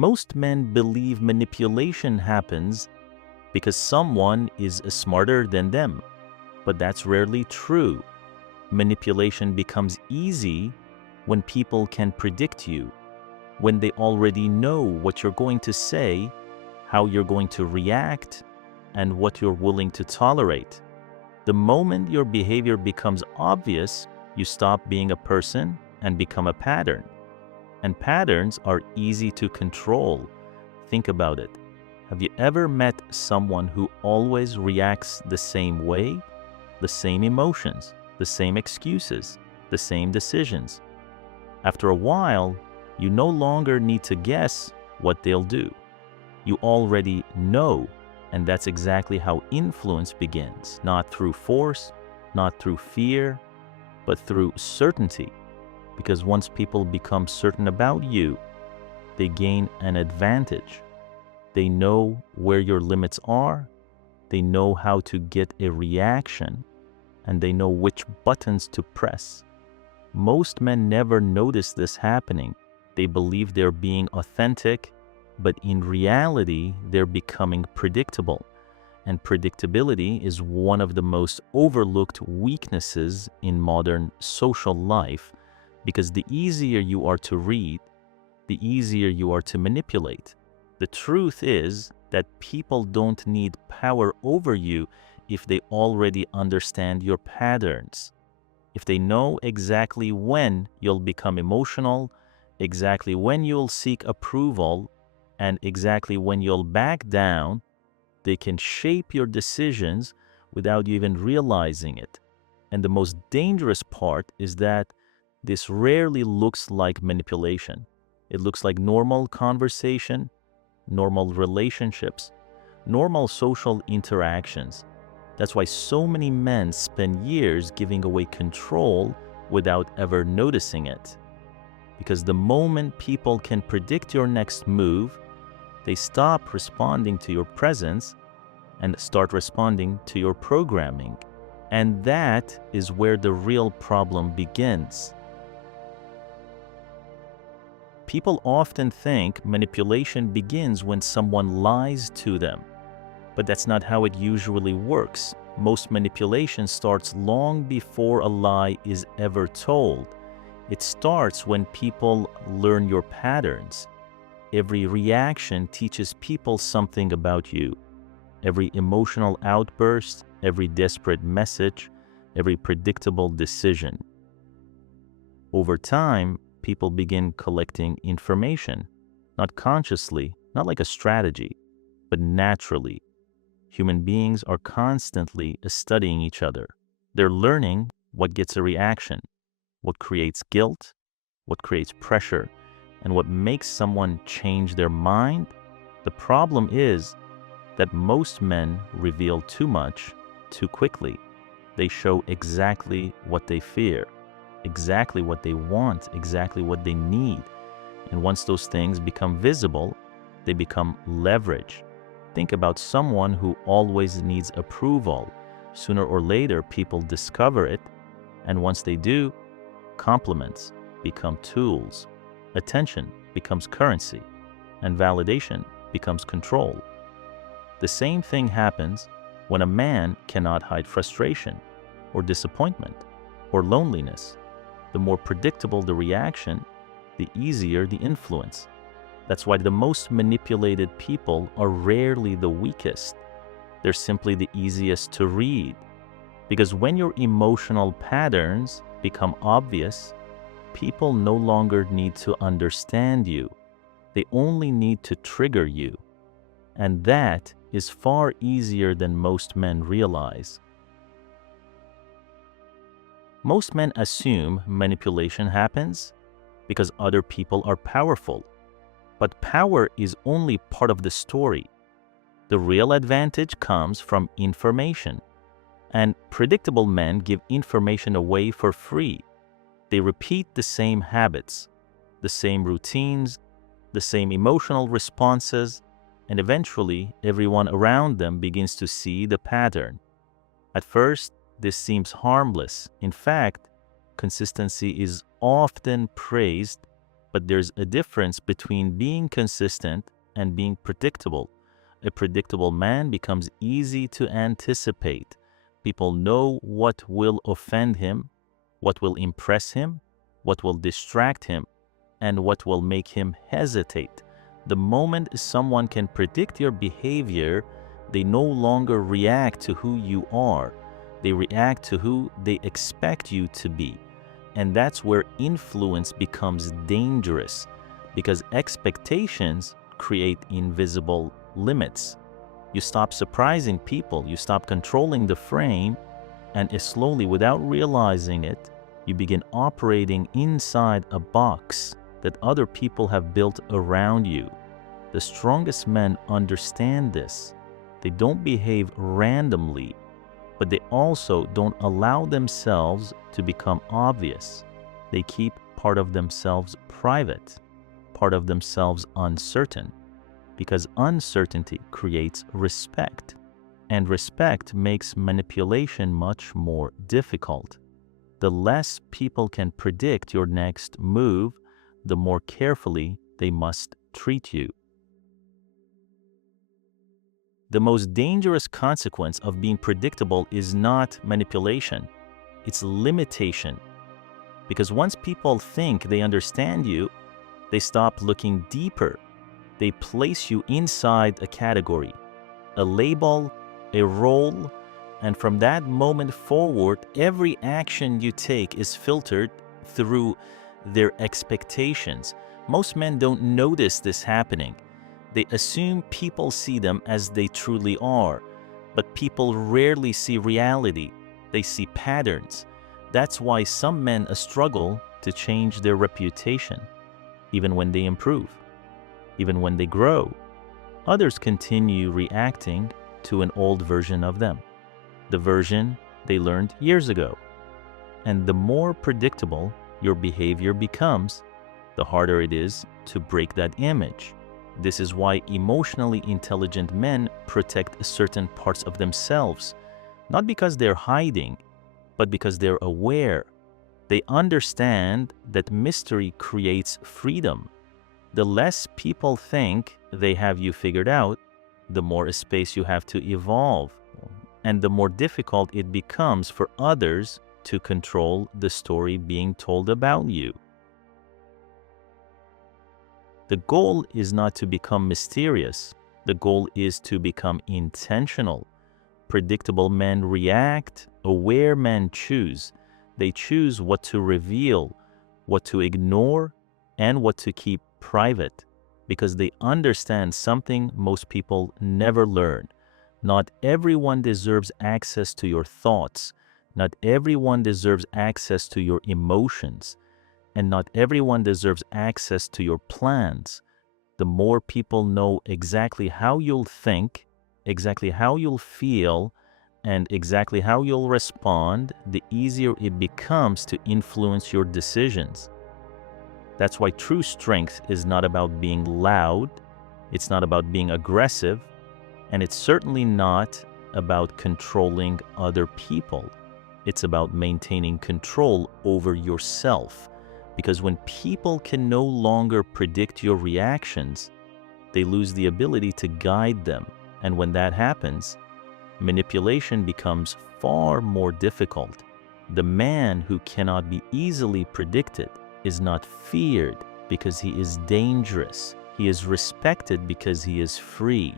Most men believe manipulation happens because someone is smarter than them, but that's rarely true. Manipulation becomes easy when people can predict you, when they already know what you're going to say, how you're going to react, and what you're willing to tolerate. The moment your behavior becomes obvious, you stop being a person and become a pattern. And patterns are easy to control. Think about it. Have you ever met someone who always reacts the same way? The same emotions, the same excuses, the same decisions. After a while, you no longer need to guess what they'll do. You already know, and that's exactly how influence begins, not through force, not through fear, but through certainty. Because once people become certain about you, they gain an advantage. They know where your limits are, they know how to get a reaction, and they know which buttons to press. Most men never notice this happening. They believe they're being authentic, but in reality, they're becoming predictable. And predictability is one of the most overlooked weaknesses in modern social life, because the easier you are to read, the easier you are to manipulate. The truth is that people don't need power over you if they already understand your patterns. If they know exactly when you'll become emotional, exactly when you'll seek approval, and exactly when you'll back down, they can shape your decisions without you even realizing it. And the most dangerous part is that this rarely looks like manipulation. It looks like normal conversation, normal relationships, normal social interactions. That's why so many men spend years giving away control without ever noticing it. Because the moment people can predict your next move, they stop responding to your presence and start responding to your programming. And that is where the real problem begins. People often think manipulation begins when someone lies to them, but that's not how it usually works. Most manipulation starts long before a lie is ever told. It starts when people learn your patterns. Every reaction teaches people something about you. Every emotional outburst, every desperate message, every predictable decision. Over time, people begin collecting information, not consciously, not like a strategy, but naturally. Human beings are constantly studying each other. They're learning what gets a reaction, what creates guilt, what creates pressure, and what makes someone change their mind. The problem is that most men reveal too much too quickly. They show exactly what they fear, exactly what they want, exactly what they need. And once those things become visible, they become leverage. Think about someone who always needs approval. Sooner or later, people discover it, and once they do, compliments become tools, attention becomes currency, and validation becomes control. The same thing happens when a man cannot hide frustration, or disappointment, or loneliness. The more predictable the reaction, the easier the influence. That's why the most manipulated people are rarely the weakest. They're simply the easiest to read. Because when your emotional patterns become obvious, people no longer need to understand you. They only need to trigger you. And that is far easier than most men realize. Most men assume manipulation happens because other people are powerful. But power is only part of the story. The real advantage comes from information. And predictable men give information away for free. They repeat the same habits, the same routines, the same emotional responses, and eventually everyone around them begins to see the pattern. At first, this seems harmless. In fact, consistency is often praised But there's a difference between being consistent and being predictable. A predictable man becomes easy to anticipate. People know what will offend him, what will impress him, what will distract him, and what will make him hesitate. The moment someone can predict your behavior, they no longer react to who you are. They react to who they expect you to be. And that's where influence becomes dangerous, because expectations create invisible limits. You stop surprising people, you stop controlling the frame, and slowly, without realizing it, you begin operating inside a box that other people have built around you. The strongest men understand this. They don't behave randomly, but they also don't allow themselves to become obvious. They keep part of themselves private, part of themselves uncertain, because uncertainty creates respect, and respect makes manipulation much more difficult. The less people can predict your next move, the more carefully they must treat you. The most dangerous consequence of being predictable is not manipulation, it's limitation. Because once people think they understand you, they stop looking deeper. They place you inside a category, a label, a role, and from that moment forward, every action you take is filtered through their expectations. Most men don't notice this happening. They assume people see them as they truly are, but people rarely see reality. They see patterns. That's why some men struggle to change their reputation, even when they improve, even when they grow. Others continue reacting to an old version of them, the version they learned years ago. And the more predictable your behavior becomes, the harder it is to break that image. This is why emotionally intelligent men protect certain parts of themselves, not because they're hiding, but because they're aware. They understand that mystery creates freedom. The less people think they have you figured out, the more space you have to evolve, and the more difficult it becomes for others to control the story being told about you. The goal is not to become mysterious. The goal is to become intentional. Predictable men react, aware men choose. They choose what to reveal, what to ignore, and what to keep private, because they understand something most people never learn. Not everyone deserves access to your thoughts. Not everyone deserves access to your emotions. And not everyone deserves access to your plans. The more people know exactly how you'll think, exactly how you'll feel, and exactly how you'll respond, the easier it becomes to influence your decisions. That's why true strength is not about being loud, it's not about being aggressive, and it's certainly not about controlling other people. It's about maintaining control over yourself. Because when people can no longer predict your reactions, they lose the ability to guide them. And when that happens, manipulation becomes far more difficult. The man who cannot be easily predicted is not feared because he is dangerous. He is respected because he is free.